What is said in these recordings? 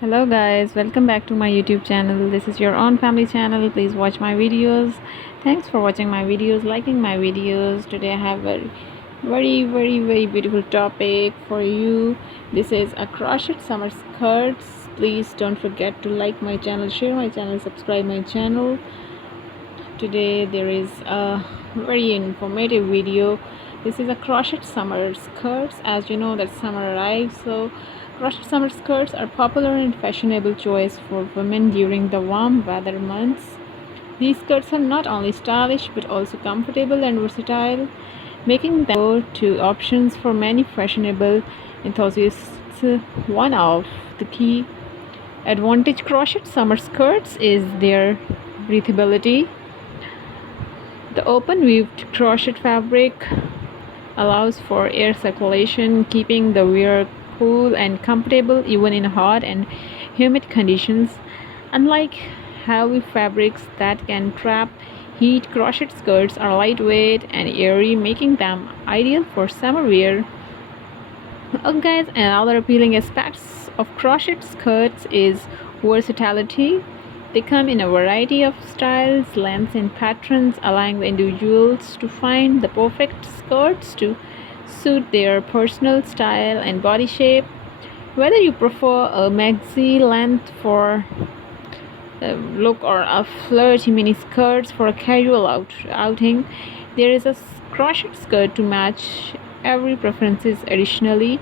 Hello guys, welcome back to my YouTube channel. This is your own family channel. Please watch my videos. Thanks for watching my videos, liking my videos. Today I have a very beautiful topic for you. This is a crochet summer skirts. Please don't forget to like my channel, share my channel, subscribe my channel. Today there is a very informative video. This is a crochet summer skirts. As you know that summer arrives, so crochet summer skirts are popular and fashionable choice for women during the warm weather months. These skirts are not only stylish but also comfortable and versatile, making them go-to options for many fashionable enthusiasts. One of the key advantage crochet summer skirts is their breathability. The open weaved crochet fabric allows for air circulation, keeping the wearer cool and comfortable even in hot and humid conditions. Unlike heavy fabrics that can trap heat, crochet skirts are lightweight and airy, making them ideal for summer wear. Guys, another appealing aspects of crochet skirts is versatility. They come in a variety of styles, lengths, and patterns, allowing the individuals to find the perfect skirts to suit their personal style and body shape. Whether you prefer a maxi length for a look or a flirty mini skirts for a casual outing, there is a crochet skirt to match every preferences. Additionally,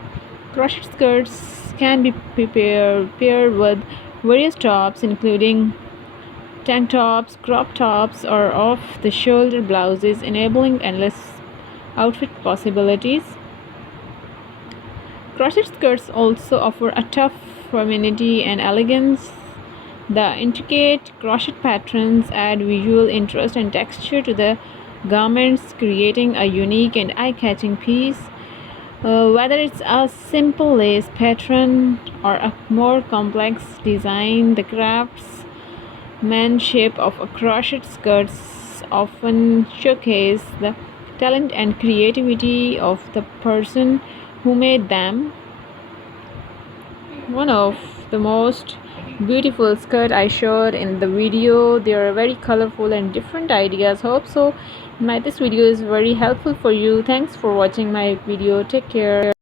crochet skirts can be paired with various tops, including tank tops, crop tops, or off-the-shoulder blouses, enabling endless outfit possibilities. Crochet skirts also offer a tough femininity and elegance. The intricate crochet patterns add visual interest and texture to the garments, creating a unique and eye-catching piece. Whether it's a simple lace pattern or a more complex design, the craftsmanship of a crochet skirts often showcase the talent and creativity of the person who made them. One of the most beautiful skirt I showed in the video. They are very colorful and different ideas. Hope so this video is very helpful for you. Thanks for watching my video. Take care.